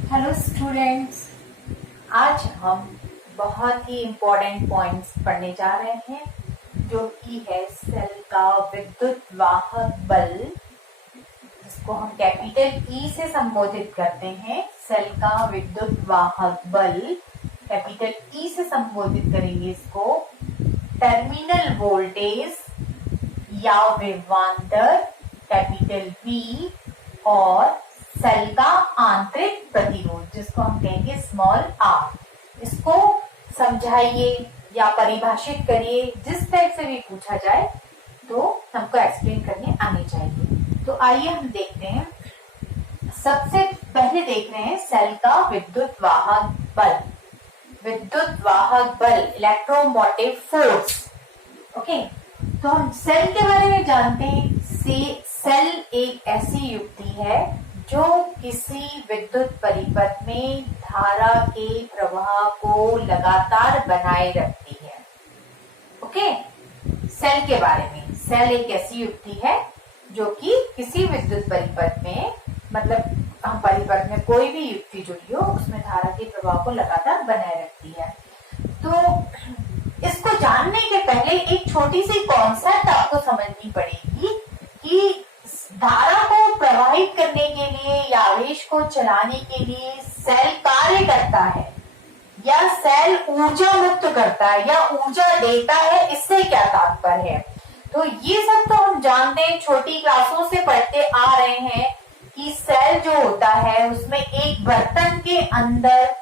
Hello students, आज हम बहुत ही इम्पोर्टेंट पॉइंट्स पढ़ने जा रहे हैं जो कि है सेल का विद्युत वाहक बल, जिसको हम कैपिटल ई से संबोधित करते हैं। सेल का विद्युत वाहक बल कैपिटल ई से संबोधित करेंगे इसको। टर्मिनल वोल्टेज या विभवांतर कैपिटल वी और सेल का आंतरिक प्रतिरोध जिसको हम कहेंगे स्मॉल आर। इसको समझाइए या परिभाषित करिए, जिस टाइप से भी पूछा जाए तो हमको एक्सप्लेन करने आने चाहिए। तो आइए हम देखते हैं। सबसे पहले देख रहे हैं सेल का विद्युत वाहक बल। विद्युत वाहक बल इलेक्ट्रोमोटिव फोर्स। ओके, तो हम सेल के बारे में जानते हैं। सेल एक ऐसी युक्ति है जो किसी विद्युत परिपथ में धारा के प्रवाह को लगातार बनाए रखती है। ओके, सेल के बारे में, सेल एक ऐसी युक्ति है जो कि किसी विद्युत परिपथ में, मतलब हम परिपथ में कोई भी युक्ति जुड़ी हो उसमें धारा के प्रवाह को लगातार बनाए रखती है। तो इसको जानने के पहले एक छोटी सी कॉन्सेप्ट आपको समझनी पड़ेगी कि धारा को प्रवाहित करने के लिए या आवेश को चलाने के लिए सेल कार्य करता है या सेल ऊर्जा मुक्त करता है या ऊर्जा देता है, इससे क्या तात्पर्य है। तो ये सब तो हम जानते हैं, छोटी क्लासों से पढ़ते आ रहे हैं कि सेल जो होता है उसमें एक बर्तन के अंदर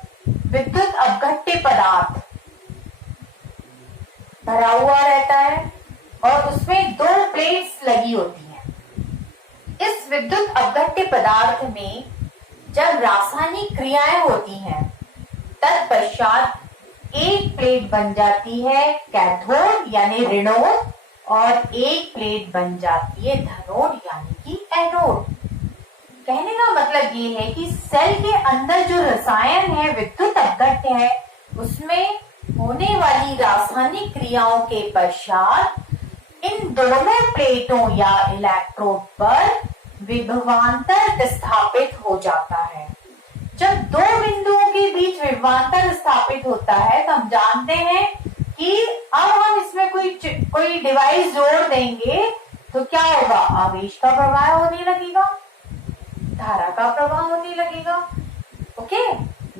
विद्युत अपघट्य पदार्थ भरा हुआ रहता है और उसमें दो प्लेट्स लगी होती हैं। इस विद्युत अपघट्य पदार्थ में जब रासायनिक क्रियाएं होती हैं तत्पश्चात एक प्लेट बन जाती है कैथोड यानी ऋणोड और एक प्लेट बन जाती है धनोड यानी कि एनोड। कहने का मतलब ये है कि सेल के अंदर जो रसायन है, विद्युत अपघट्य है, उसमें होने वाली रासायनिक क्रियाओं के पश्चात इन दोनों प्लेटों या इलेक्ट्रोड पर विभवांतर स्थापित हो जाता है। जब दो बिंदुओं के बीच विभवांतर स्थापित होता है तो हम जानते हैं कि अब हम इसमें कोई डिवाइस जोड़ देंगे तो क्या होगा, आवेश का प्रवाह होने लगेगा, धारा का प्रवाह होने लगेगा। ओके,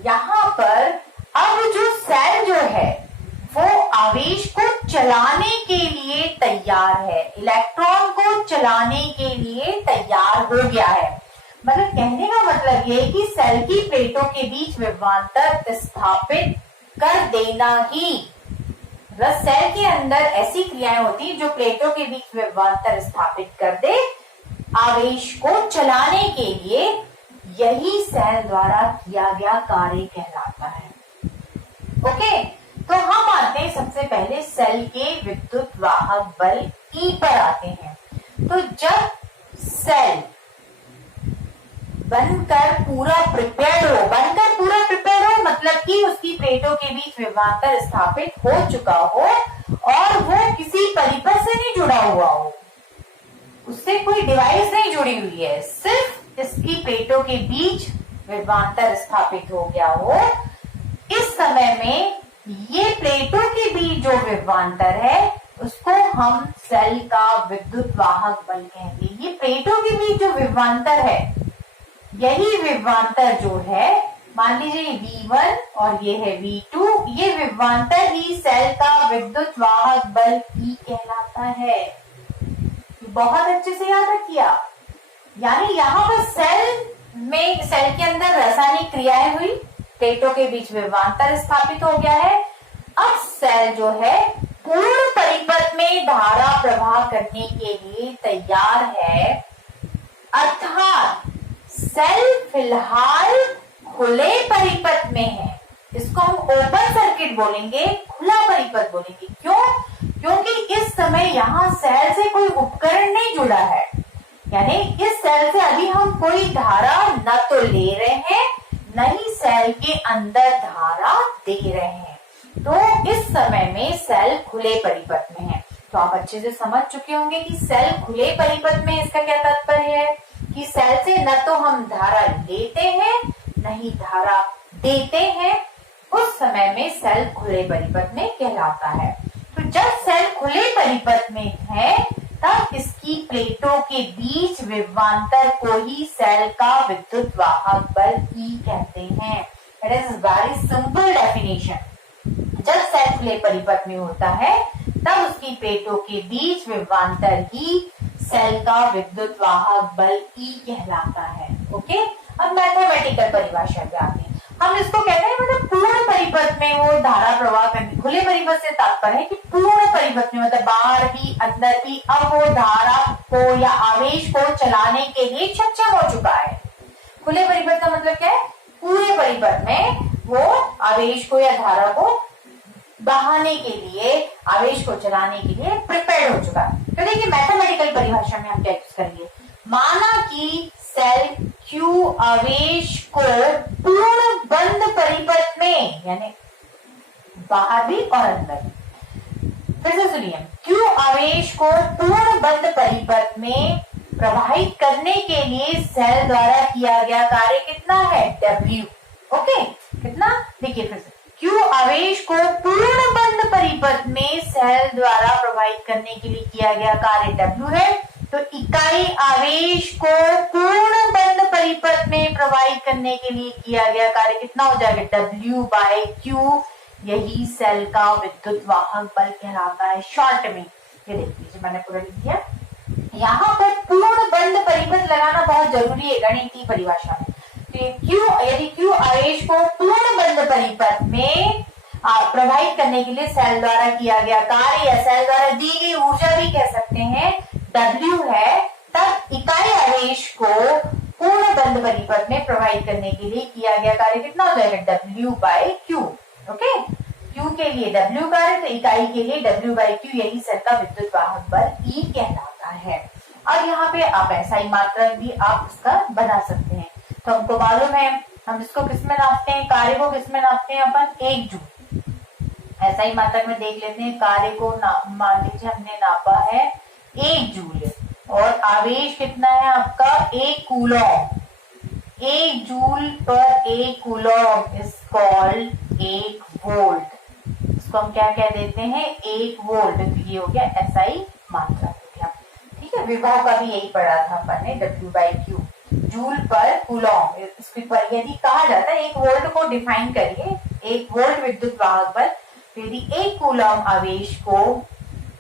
यहाँ पर अब जो सेल जो है वो आवेश को चलाने के लिए तैयार है, इलेक्ट्रॉन को चलाने के लिए तैयार हो गया है। मतलब कहने का मतलब ये है कि सेल की प्लेटों के बीच विभवांतर स्थापित कर देना ही, मतलब सेल के अंदर ऐसी क्रियाएं होती है जो प्लेटों के बीच विभवांतर स्थापित कर दे आवेश को चलाने के लिए। यही सेल द्वारा किया गया कार्य कहलाता है। ओके, तो हम आते हैं सबसे पहले सेल के विद्युत वाहक बल ई पर आते हैं। तो जब सेल बनकर पूरा प्रिपेयर्ड हो, मतलब कि उसकी प्लेटों के बीच विभवांतर स्थापित हो चुका हो और वो किसी परिपथ से नहीं जुड़ा हुआ हो, उससे कोई डिवाइस नहीं जुड़ी हुई है, सिर्फ इसकी प्लेटों के बीच विभवांतर स्थापित हो गया हो, इस समय में ये प्लेटों के बीच जो विभवांतर है उसको हम सेल का विद्युत वाहक बल कहते हैं। ये प्लेटों के बीच जो विभवांतर है, यही विभवांतर जो है, मान लीजिए V1 और ये है V2, ये विभवांतर ही सेल का विद्युत वाहक बल E कहलाता है। बहुत अच्छे से याद रखिए। यानी यहाँ पर सेल के अंदर रासायनिक क्रियाएं हुई, प्लेटों के बीच विभवांतर स्थापित हो गया है। अब सेल जो है पूर्ण परिपथ में धारा प्रवाह करने के लिए तैयार है, अर्थात सेल फिलहाल खुले परिपथ में है। इसको हम ओपन सर्किट बोलेंगे, खुला परिपथ बोलेंगे। क्यों? क्योंकि इस समय यहाँ सेल से कोई उपकरण नहीं जुड़ा है, यानी इस सेल से अभी हम कोई धारा न तो ले रहे हैं न ही सेल के अंदर धारा दे रहे हैं। तो इस समय में सेल खुले परिपथ में है। तो आप अच्छे से समझ चुके होंगे कि सेल खुले परिपथ में, इसका क्या तात्पर्य है कि सेल से न तो हम धारा लेते हैं न ही की धारा देते हैं उस समय में सेल खुले परिपथ में कहलाता है। तो जब सेल खुले परिपथ में है तब इसकी प्लेटों के बीच विभवांतर को ही सेल का विद्युत वाहक बल E कहते हैं। It is very simple definition. जब सेल खुले परिपथ में होता है तब उसकी प्लेटों के बीच विभवांतर ही सेल का विद्युत वाहक बल E कहलाता है। ओके, अब मैथमेटिकल परिभाषा पे आते हैं। हम इसको कहते हैं मतलब पूर्ण परिपथ में वो धारा प्रवाह करनी। खुले परिपथ से तात्पर्य है कि पूर्ण परिपथ में मतलब बाहर भी अंदर भी अब वो धारा को या आवेश को चलाने के लिए सक्षम हो चुका है। खुले परिपथ का मतलब क्या है? पूरे परिपथ में वो आवेश को या धारा को बहाने के लिए, आवेश को चलाने के लिए प्रिपेयर हो चुका है। तो देखिए मैथमेटिकल परिभाषा में हम क्या यूज करेंगे। माना कि सेल Q आवेश को पूर्ण बंद परिपथ में, यानी बाहर भी और अंदर भी, फिर से सुनिए, Q आवेश को पूर्ण बंद परिपथ में प्रवाहित करने के लिए सेल द्वारा किया गया कार्य कितना है? W। ओके, कितना? देखिए फिर से, Q आवेश को पूर्ण बंद परिपथ में सेल द्वारा प्रवाहित करने के लिए किया गया कार्य W है। तो इकाई आवेश को पूर्ण बंद परिपथ में प्रवाहित करने के लिए किया गया कार्य कितना हो जाएगा? W/Q। यही सेल का विद्युत वाहक बल कहलाता है शॉर्ट में। ये देख लीजिए, मैंने पूरा लिख दिया। यहाँ पर पूर्ण बंद परिपथ लगाना बहुत जरूरी है गणितीय परिभाषा में। यदि Q आवेश को पूर्ण बंद परिपथ में प्रवाहित करने के लिए सेल द्वारा किया गया कार्य या सेल द्वारा दी गई ऊर्जा भी कह सकते हैं W है, तब इकाई आवेश को पूर्ण बंद परिपथ में प्रवाहित करने के लिए किया गया कार्य कितना हो जाएगा? W/Q। ओके, Q के लिए W कार्य, तो इकाई के लिए W/Q, यही सेल का विद्युत वाहक बल E कहलाता है। अब यहाँ पे आप ऐसा ही मात्रक भी आप इसका बना सकते हैं। तो हमको मालूम है हम इसको किसमें नापते हैं, कार्य को किसमें नापते हैं अपन? 1 जूल। ऐसा ही मात्रक में देख लेते हैं, कार्य को मान लीजिए हमने नापा है 1 जूल और आवेश कितना है आपका? 1 कूलम। 1 जूल पर 1 कूलम इज कॉल्ड 1 वोल्ट। इसको हम क्या कह देते हैं? 1 वोल्ट। तो ये हो गया SI मात्रक हो गया। ठीक है, विभव का भी यही पढ़ा था अपन ने, W/Q, जूल पर कूलम। इसके पर यदि कहा जाता है 1 वोल्ट को डिफाइन करिए, 1 वोल्ट विद्युत वाहक बल, यदि 1 कूलम आवेश को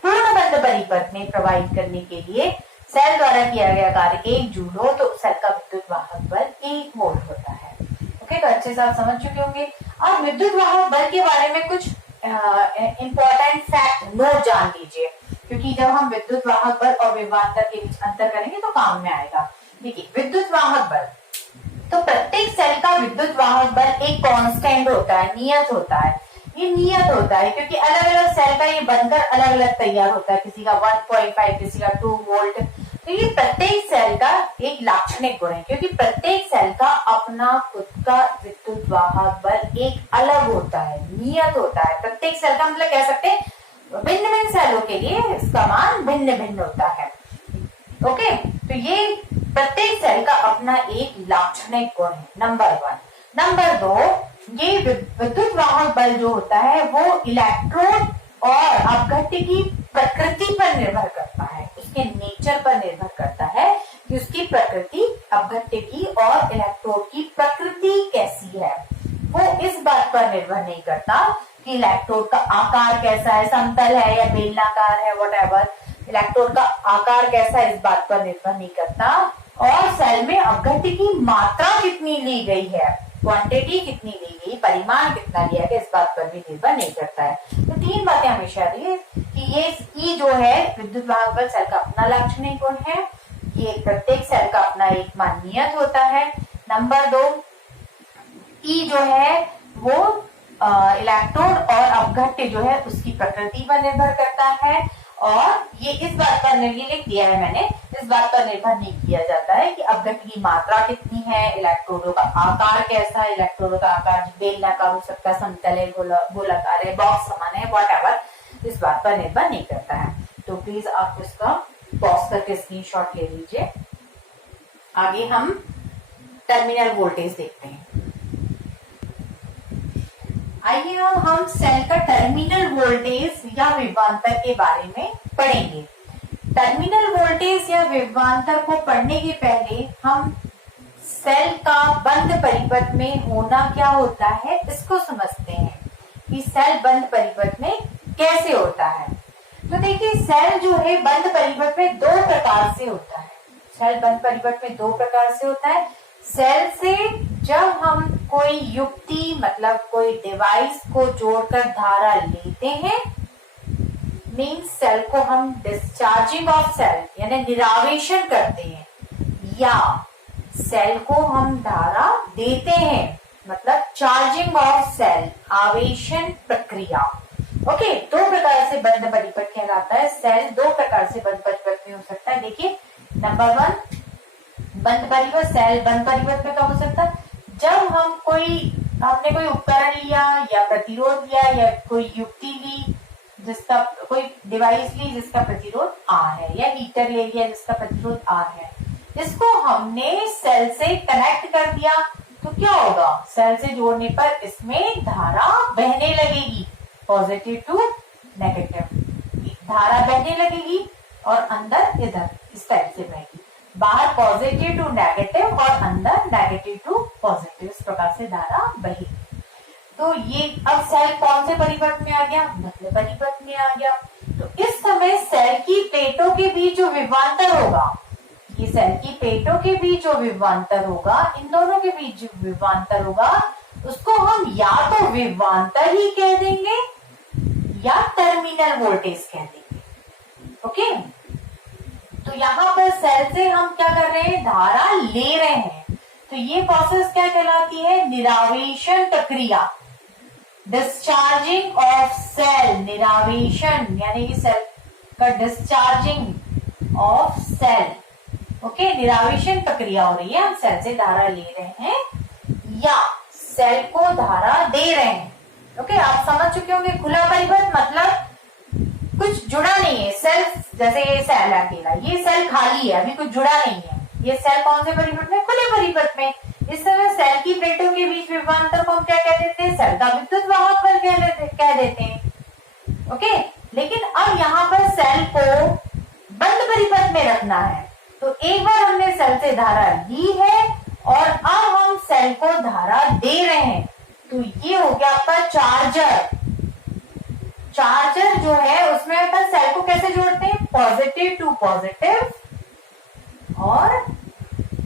पूर्ण बंद परिपथ में प्रवाहित करने के लिए सेल द्वारा किया गया कार्य 1 जूल हो तो सेल का विद्युत वाहक बल 1 वोल्ट होता है। ओके, तो अच्छे से आप समझ चुके होंगे। अब विद्युत वाहक बल के बारे में कुछ इंपॉर्टेंट फैक्ट नोट जान लीजिए, क्योंकि जब हम विद्युत वाहक बल और विभवांतर के बीच अंतर करेंगे तो काम में आएगा। देखिए, विद्युत वाहक बल, तो प्रत्येक सेल का विद्युत वाहक बल एक कांस्टेंट होता है, नियत होता है। ये नियत होता है क्योंकि अलग अलग सेल का ये बनकर अलग अलग तैयार होता है, किसी का 1.5, किसी का 2 वोल्ट। तो ये प्रत्येक सेल का एक लाक्षणिक गुण है, क्योंकि प्रत्येक सेल का अपना खुद का विद्युत वाहक बल एक अलग होता है, नियत होता है। प्रत्येक सेल का मतलब कह सकते हैं भिन्न भिन्न सेलों के लिए इसका मान भिन्न भिन्न होता है। ओके, तो ये प्रत्येक सेल का अपना एक लाक्षणिक गुण है, नंबर 1। नंबर 2, ये विद्युत वाहक बल जो होता है वो इलेक्ट्रोड और अपघट्य की प्रकृति पर निर्भर करता है, उसके नेचर पर निर्भर करता है कि उसकी प्रकृति, अपघट्य की और इलेक्ट्रोड की प्रकृति कैसी है। वो इस बात पर निर्भर नहीं करता कि इलेक्ट्रोड का आकार कैसा है, समतल है या बेलनाकार है, व्हाटएवर। इलेक्ट्रोड का आकार कैसा है इस बात पर निर्भर नहीं करता, और सेल में अपघट्य की मात्रा कितनी ली गई है, क्वांटिटी कितनी ली गई, परिमाण कितना लिया गया, इस बात पर भी निर्भर नहीं करता है। तो 3 बातें हमेशा दी कि ये जो है विद्युत वाहक बल सेल का अपना लाक्षणिक गुण है, ये प्रत्येक सेल का अपना एक मान नियत होता है। नंबर 2, ई जो है वो इलेक्ट्रोड और अपघट्य जो है उसकी प्रकृति पर निर्भर करता है, और ये इस बात पर लिख दिया है मैंने, इस बात पर निर्भर नहीं किया जाता है कि अपघट्य की मात्रा कितनी है, इलेक्ट्रोडों का आकार कैसा है, इलेक्ट्रोडों का आकार बेलनाकार हो सकता है, समतल है, गोलाकार है, बॉक्स समान है, व्हाटएवर, इस बात पर निर्भर नहीं करता है। तो प्लीज आप इसका पॉज करके स्क्रीनशॉट ले लीजिए। आगे हम टर्मिनल वोल्टेज देखते हैं। आइए अब हम सेल का टर्मिनल वोल्टेज या विभवांतर के बारे में पढ़ेंगे। टर्मिनल वोल्टेज या विभवांतर को पढ़ने के पहले हम सेल का बंद परिपथ में होना क्या होता है इसको समझते हैं कि सेल बंद परिपथ में कैसे होता है। तो देखिए, सेल जो है बंद परिपथ में दो प्रकार से होता है। सेल बंद परिपथ में दो प्रकार से होता है। सेल से जब हम कोई युक्ति मतलब कोई डिवाइस को जोड़कर धारा लेते हैं, मीन्स सेल को हम डिस्चार्जिंग ऑफ सेल यानी निरावेशन करते हैं, या सेल को हम धारा देते हैं मतलब चार्जिंग ऑफ सेल, आवेशन प्रक्रिया। ओके, दो प्रकार से बंद परिपथ कहलाता है। सेल दो प्रकार से बंद परिपथ में हो सकता है। देखिए, नंबर 1 बंद परिपथ, सेल बंद परिपथ में कब हो सकता है? जब हमने कोई उपकरण लिया या प्रतिरोध लिया या कोई युक्ति ली जिसका कोई डिवाइस ली जिसका प्रतिरोध R है, या हीटर ले लिया जिसका प्रतिरोध R है, इसको हमने सेल से कनेक्ट कर दिया तो क्या होगा? सेल से जोड़ने पर इसमें धारा बहने लगेगी, पॉजिटिव टू नेगेटिव धारा बहने लगेगी और अंदर इधर इस टाइप से बहेगी। बाहर पॉजिटिव टू नेगेटिव और अंदर नेगेटिव टू पॉजिटिव, इस प्रकार से धारा बहेगी। तो ये अब सेल कौन से परिपथ में आ गया? बंद परिपथ में आ गया। तो इस समय सेल की प्लेटों के बीच जो विभवांतर होगा, ये सेल की प्लेटों के बीच जो विभवांतर होगा, इन दोनों के बीच जो विभवांतर होगा उसको हम या तो विभवांतर ही कह देंगे या टर्मिनल वोल्टेज कह देंगे। ओके, तो यहाँ पर सेल से हम क्या कर रहे हैं? धारा ले रहे हैं। तो ये प्रोसेस क्या कहलाती है? निरावेशन प्रक्रिया, डिस्चार्जिंग ऑफ सेल। निरावेशन यानी कि सेल का डिस्चार्जिंग ऑफ सेल। ओके, निरावेशन प्रक्रिया हो रही है। हम सेल से धारा ले रहे हैं या सेल को धारा दे रहे हैं। ओके, आप समझ चुके होंगे। खुला परिपथ मतलब कुछ जुड़ा नहीं है। सेल जैसे ये सेल अकेला, ये सेल खाली है, अभी कुछ जुड़ा नहीं है। ये सेल कौन से परिपथ में? खुले परिपथ में। इस समय सेल की प्लेटों के बीच विभवांतर को हम क्या कह देते हैं? सेल का विद्युत वाहक बल कह देते हैं। ओके, लेकिन अब यहाँ पर सेल को बंद परिपथ में रखना है। तो एक बार हमने सेल से धारा ली है और अब हम सेल को धारा दे रहे हैं। तो ये हो गया आपका चार्जर। चार्जर जो है उसमें अपन सेल को कैसे जोड़ते हैं? पॉजिटिव टू पॉजिटिव, और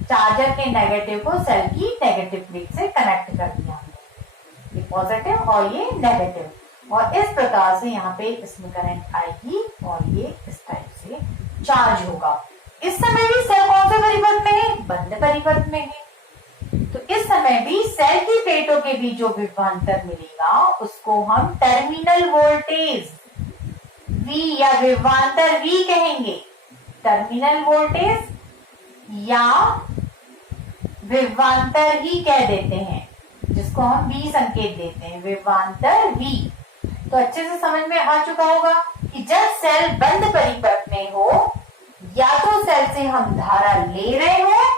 चार्जर के नेगेटिव को सेल की नेगेटिव प्लेट से कनेक्ट कर दिया हमने। ये पॉजिटिव और ये नेगेटिव, और इस प्रकार से यहाँ पे इसमें करंट आएगी और ये इस टाइप से चार्ज होगा। इस समय भी सेल कौन से परिपथ में है? बंद परिपथ में है। तो इस समय भी सेल की प्लेटों के बीच जो विभवांतर मिलेगा उसको हम टर्मिनल वोल्टेज V या विभवांतर V कहेंगे। टर्मिनल वोल्टेज या विभवांतर ही कह देते हैं, जिसको हम V संकेत देते हैं, विभवांतर V। तो अच्छे से समझ में आ चुका होगा कि जब सेल बंद परिपथ में हो, या तो सेल से हम धारा ले रहे हैं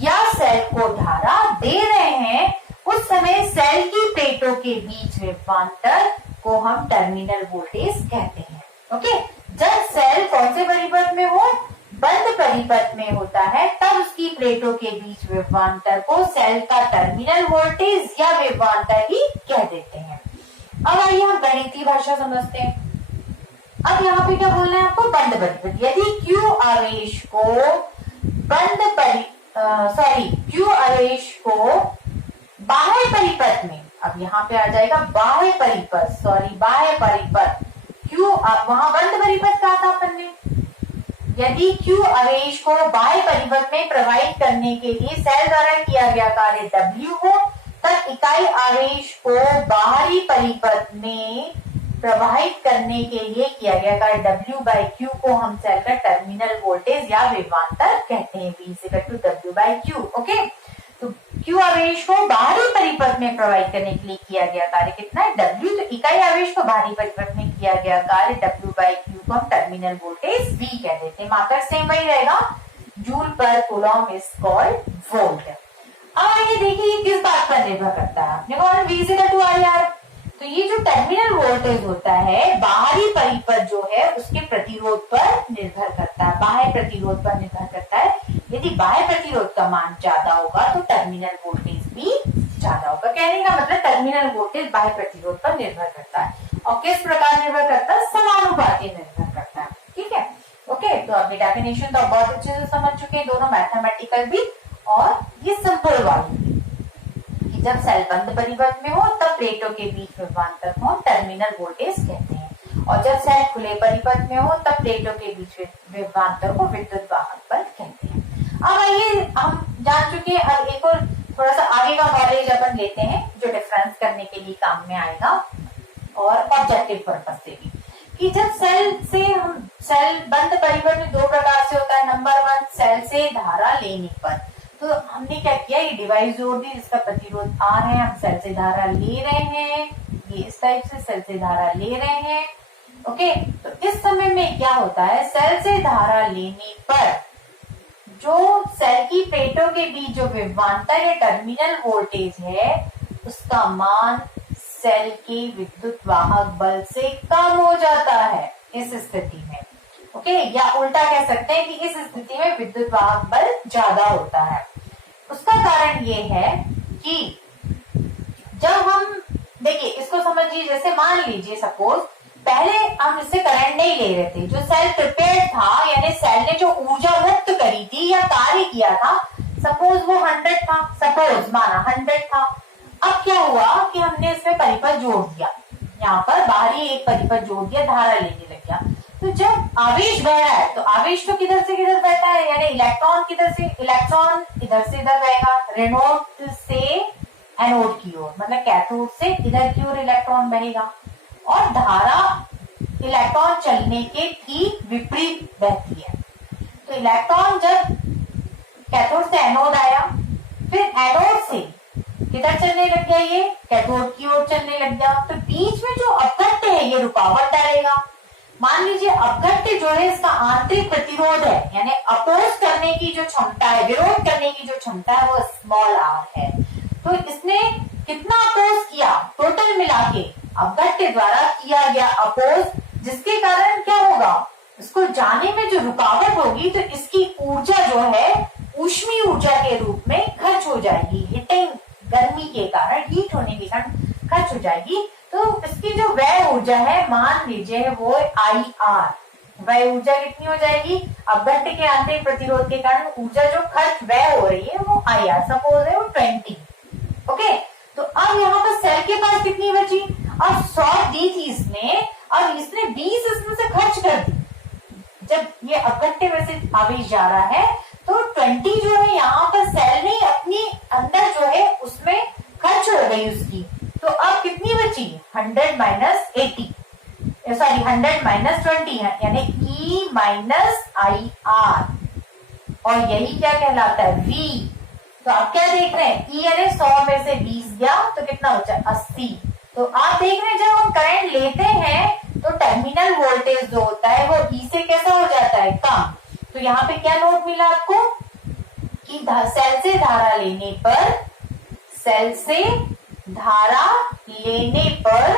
या सेल को धारा दे रहे हैं, उस समय सेल की प्लेटों के बीच विभवांतर को हम टर्मिनल वोल्टेज कहते हैं। ओके, जब सेल कौन से परिपथ में हो? बंद परिपथ में होता है, तब उसकी प्लेटों के बीच विभवांतर को सेल का टर्मिनल वोल्टेज या विभवांतर ही कह देते हैं। अब आइए हम गणितीय भाषा समझते हैं। अब यहाँ पे क्या बोलना है आपको? बंद परिपथ। यदि Q आवेश को बाह्य परिपथ में, अब यहाँ पे आ जाएगा बाह्य परिपथ, Q वहां बंद परिपथ कहा था अपन ने। यदि Q आवेश को बाह्य परिपथ में प्रवाहित करने के लिए सेल द्वारा किया गया कार्य W हो, तब इकाई आवेश को बाहरी परिपथ में प्रवाहित करने के लिए किया गया कार्य W/Q को हम सेल का टर्मिनल वोल्टेज या विभवांतर कहते हैं। V/W/Q। ओके, तो Q आवेश को बाहरी परिपथ में प्रवाहित करने के लिए किया गया कार्य कितना है? W। तो इकाई आवेश को बाहरी परिपथ में किया गया कार्य W/Q को हम टर्मिनल वोल्टेज V कह देते हैं। मात्रक सेम वही रहेगा, जूल पर कूलम इज कॉल्ड वोल्ट। अब आइए देखिए किस बात पर निर्भर करता है। आपने कहा V/R। तो ये जो टर्मिनल वोल्टेज होता है बाहरी परिपथ जो है उसके प्रतिरोध पर निर्भर करता है, बाह्य प्रतिरोध पर निर्भर करता है। यदि बाह्य प्रतिरोध का मान ज्यादा होगा तो टर्मिनल वोल्टेज भी ज्यादा होगा। कहने का मतलब टर्मिनल वोल्टेज बाह्य प्रतिरोध पर निर्भर करता है। और किस प्रकार निर्भर करता है? समानुपाती निर्भर करता है। ठीक है, ओके। तो अभी डेफिनेशन तो बहुत अच्छे से समझ चुके हैं, दोनों मैथमेटिकल भी और ये सिंपल वाली भी। जब सेल बंद परिपथ में हो तब प्लेटों के बीच विभवांतर को टर्मिनल वोल्टेज कहते हैं, और जब सेल खुले परिपथ में हो तब प्लेटों के बीच विभवांतर को विद्युत वाहक बल कहते हैं। अब आइए हम जान चुके हैं, अब एक और थोड़ा सा आगे का नॉलेज अपन लेते हैं जो डिफरेंस करने के लिए काम में आएगा और ऑब्जेक्टिव पर्पस से भी, कि जब सेल बंद परिपथ में दो प्रकार से होता है। नंबर 1, सेल से धारा लेने पर, तो हमने क्या किया, ये डिवाइस जोड़ दी जिसका प्रतिरोध R है, हम सेल से धारा ले रहे हैं, ये इस टाइप से सेल से धारा ले रहे हैं। ओके, तो इस समय में क्या होता है, सेल से धारा लेने पर जो सेल की प्लेटों के बीच जो विभवांतर या टर्मिनल वोल्टेज है उसका मान सेल के विद्युत वाहक बल से कम हो जाता है इस स्थिति में। ओके, या उल्टा कह सकते हैं कि इस स्थिति में विद्युत वाहक बल ज्यादा होता है। उसका कारण ये है कि जब हम देखिए इसको समझिए, जैसे मान लीजिए सपोज पहले हम इससे करंट नहीं ले रहे थे, जो सेल प्रिपेयर्ड था यानी सेल ने जो ऊर्जा मुक्त करी थी या कार्य किया था, सपोज वो 100 था, सपोज माना 100 था। अब क्या हुआ कि हमने इसमें परिपथ जोड़ दिया, यहाँ पर बाहरी एक परिपथ जोड़ दिया, धारा लेने लग गया। तो जब आवेश बह रहा है तो आवेश तो किधर से किधर बहता है, यानी इलेक्ट्रॉन किधर से, इलेक्ट्रॉन इधर से इधर रहेगा, रेनोड से एनोड की ओर, मतलब कैथोड से इधर की ओर इलेक्ट्रॉन बहेगा, और धारा इलेक्ट्रॉन चलने के ठीक विपरीत बहती है। तो इलेक्ट्रॉन जब कैथोड से एनोड आया, फिर एनोड से किधर चलने लग गया, ये कैथोड की ओर चलने लग गया, तो बीच में जो अपघट्य है ये रुकावट डालेगा। मान लीजिए अपघट्य जो है इसका आंतरिक प्रतिरोध है, यानी अपोज करने की जो क्षमता है, विरोध करने की जो क्षमता है वो स्मॉल r है। तो इसने कितना अपोज किया, टोटल मिला के अपघट्य द्वारा किया गया अपोज, जिसके कारण क्या होगा, इसको जाने में जो रुकावट होगी तो इसकी ऊर्जा जो है ऊष्मीय ऊर्जा के रूप में खर्च हो जाएगी, हीटिंग गर्मी के कारण, हीट होने के कारण खर्च हो जाएगी। तो इसकी जो व्यय ऊर्जा है मान लीजिए वो IR, व्यय ऊर्जा कितनी हो जाएगी, अपघट्य के आंतरिक प्रतिरोध के कारण ऊर्जा जो खर्च व्यय हो रही है वो IR सपोज है वो 20। ओके, तो अब यहाँ पर सेल के पास कितनी बची, अब 100 दी थी इसने, और इसने 20 इसमें से खर्च कर दी। जब ये अपघट्य में से आवेश जा रहा है तो 20 जो है यहाँ पर सेल ने अपनी अंदर जो है उसमें खर्च हो गई उसकी, तो अब कितनी बची, 100 माइनस 80, सॉरी 100 माइनस 20 है, यानी E माइनस IR, और यही क्या कहलाता है, V। तो आप क्या देख रहे हैं, E यानी 100 में से 20 गया तो कितना बचा, 80। तो आप देख रहे हैं जब हम करंट लेते हैं तो टर्मिनल वोल्टेज जो होता है वो E से कैसा हो जाता है, कम। तो यहाँ पे क्या नोट मिला आपको कि सेल से धारा लेने पर, सेल से धारा लेने पर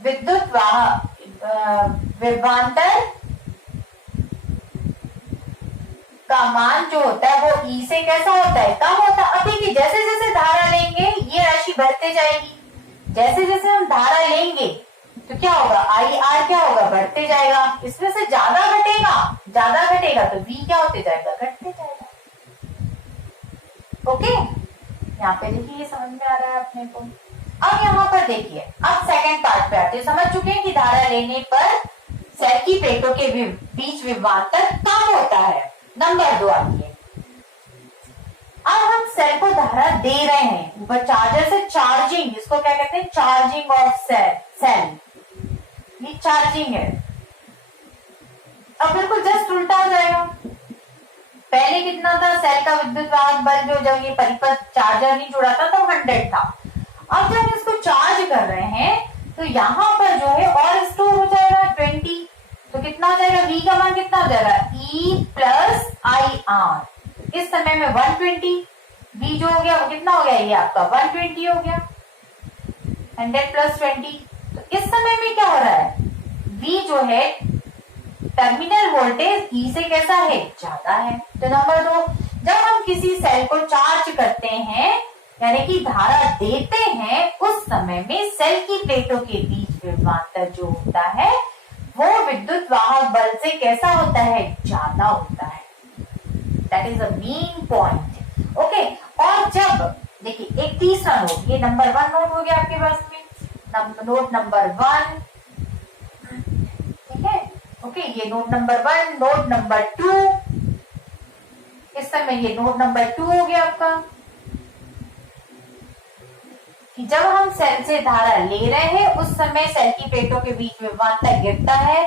विद्युत विभवांतर का मान जो होता है वो E से कैसा होता है, कम होता है। अब देखिए जैसे जैसे धारा लेंगे ये राशि बढ़ते जाएगी, जैसे जैसे हम धारा लेंगे तो क्या होगा, IR क्या होगा, बढ़ते जाएगा, इसमें से ज्यादा घटेगा तो V क्या होते जाएगा, घटते जाएगा। ओके, यहाँ पे देखिए ये समझ में आ रहा है अपने को। अब यहाँ पर देखिए, अब सेकंड पार्ट पे आते हैं। समझ चुके हैं कि धारा लेने पर सेल की प्लेटों के बीच विभवांतर कम होता है। नंबर 2 आइए, अब हम सेल को धारा दे रहे हैं, ऊपर चार्जर से चार्जिंग, इसको क्या कहते हैं, चार्जिंग ऑफ सेल, ये चार्जिंग है। अब बिल्कुल जस्ट उल्टा हो जाएगा, पहले कितना था सेल का विद्युत वाहक बल, जो जब ये परिपथ चार्जर नहीं जुड़ा था तो 100 था। अब जब इसको चार्ज कर रहे हैं तो यहाँ पर जो है और स्टोर हो जाएगा 20, तो कितना हो जाएगा, V का मान कितना हो जाएगा, E प्लस IR। इस समय में 120, V जो हो गया वो कितना हो गया, ये आपका 120 हो गया। 100 प्लस 20। तो इस समय में क्या हो रहा है, V जो है टर्मिनल वोल्टेज E से कैसा है, ज्यादा है। तो नंबर 2, जब हम किसी सेल को चार्ज करते हैं यानी कि धारा देते हैं, उस समय में सेल की प्लेटों के बीच विभवांतर जो होता है वो विद्युत वाहक बल से कैसा होता है, ज्यादा होता है। That is the main point. Okay, और जब देखिए एक तीसरा नोट, ये नंबर 1 नोट हो गया आपके पास में, नोट नंबर 1, ठीक है। ओके, ये नोट नंबर 1, नोट नंबर 2, इस समय ये नोट नंबर 2 हो गया आपका, कि जब हम सेल से धारा ले रहे हैं उस समय सेल की प्लेटों के बीच विभवांतर गिरता है,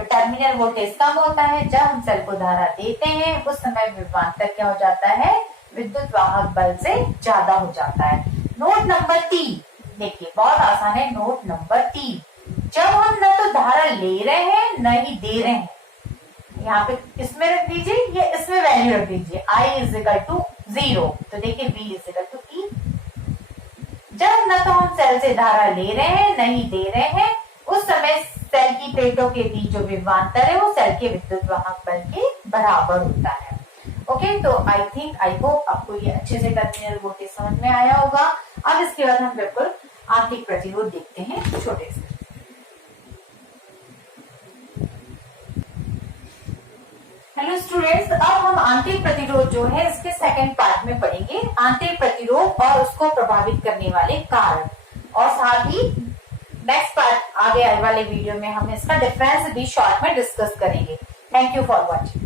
टर्मिनल वोल्टेज कम होता है। जब हम सेल को धारा देते हैं उस समय विभवांतर क्या हो जाता है, विद्युत वाहक बल से ज्यादा हो जाता है। नोट नंबर 3 देखिए, बहुत आसान है। नोट नंबर 3, जब हम न तो धारा ले रहे हैं न ही दे रहे हैं, यहाँ पे इसमें रख दीजिए, ये इसमें वैल्यू रख दीजिए, I इज इक्वल टू 0। तो देखिए V is equal to E। जब न तो हम सेल से धारा ले रहे हैं न ही दे रहे हैं, उस समय सेल की प्लेटों के बीच जो विभवांतर है वो सेल के विद्युत वाहक बल के बराबर होता है। ओके, तो आई होप आपको ये अच्छे से टर्मिनल वोल्टेज समझ में आया होगा। अब इसके बाद हम बिल्कुल आंतरिक प्रतिरोध देखते हैं छोटे से। हेलो स्टूडेंट्स, अब हम आंतरिक प्रतिरोध जो है इसके सेकंड पार्ट में पढ़ेंगे, आंतरिक प्रतिरोध और उसको प्रभावित करने वाले कारण, और साथ ही नेक्स्ट पार्ट आगे आने वाले वीडियो में हम इसका डिफरेंस भी शॉर्ट में डिस्कस करेंगे। Thank you for watching.